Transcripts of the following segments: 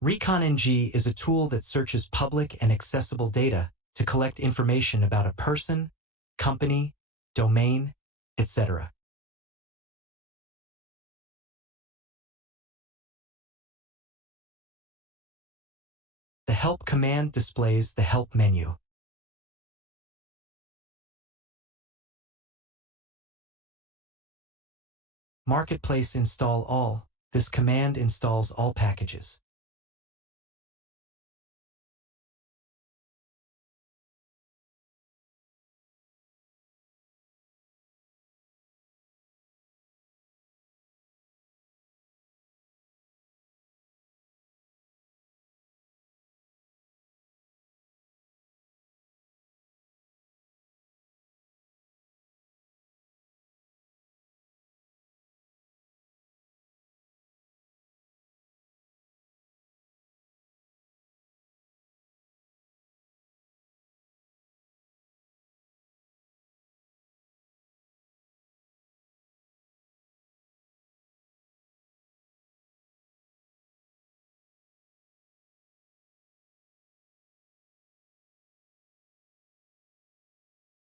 Recon-Ng is a tool that searches public and accessible data to collect information about a person, company, domain, etc. The Help command displays the Help menu. Marketplace install all. This command installs all packages.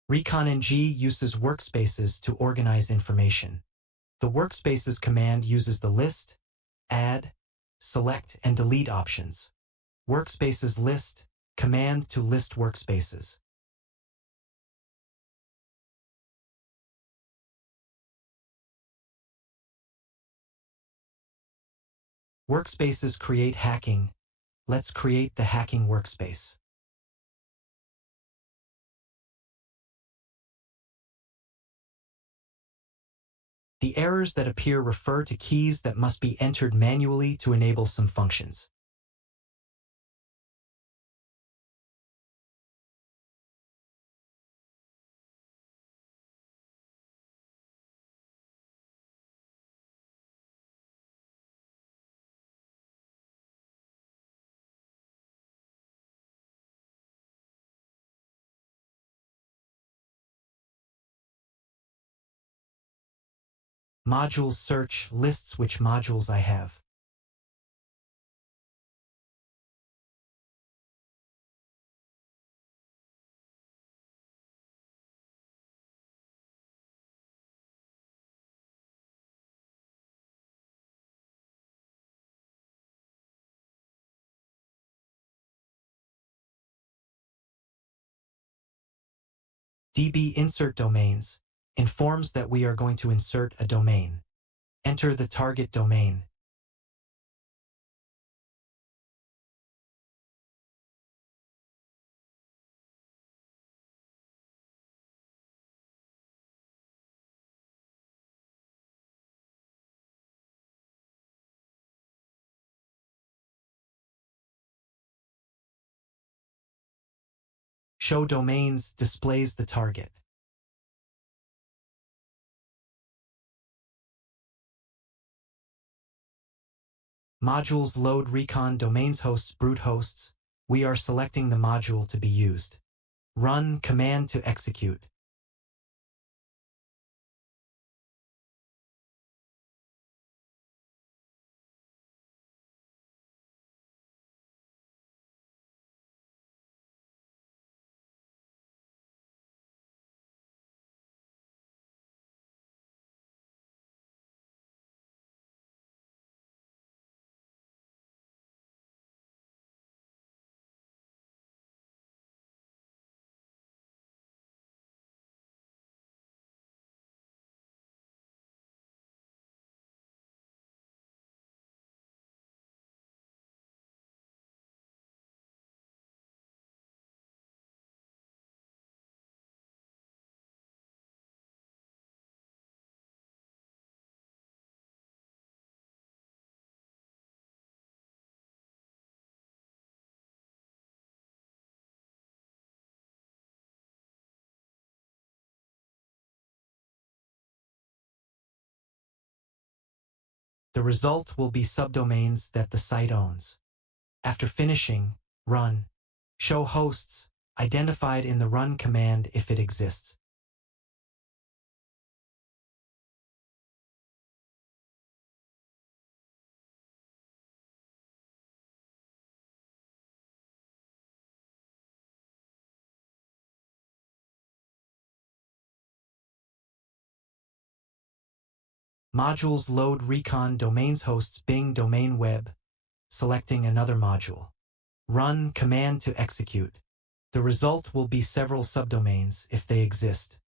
Recon-Ng uses Workspaces to organize information. The Workspaces command uses the list, add, select, and delete options. Workspaces list, command to list workspaces. Workspaces create hacking. Let's create the hacking workspace. The errors that appear refer to keys that must be entered manually to enable some functions. Modules search lists which modules I have. DB insert domains informs that we are going to insert a domain. Enter the target domain. Show domains displays the target. Modules load recon domains hosts brute hosts. We are selecting the module to be used. Run command to execute. The result will be subdomains that the site owns. After finishing, run. Show hosts, identified in the run command if it exists. Modules load recon domains hosts Bing domain web, selecting another module. Run command to execute. The result will be several subdomains if they exist.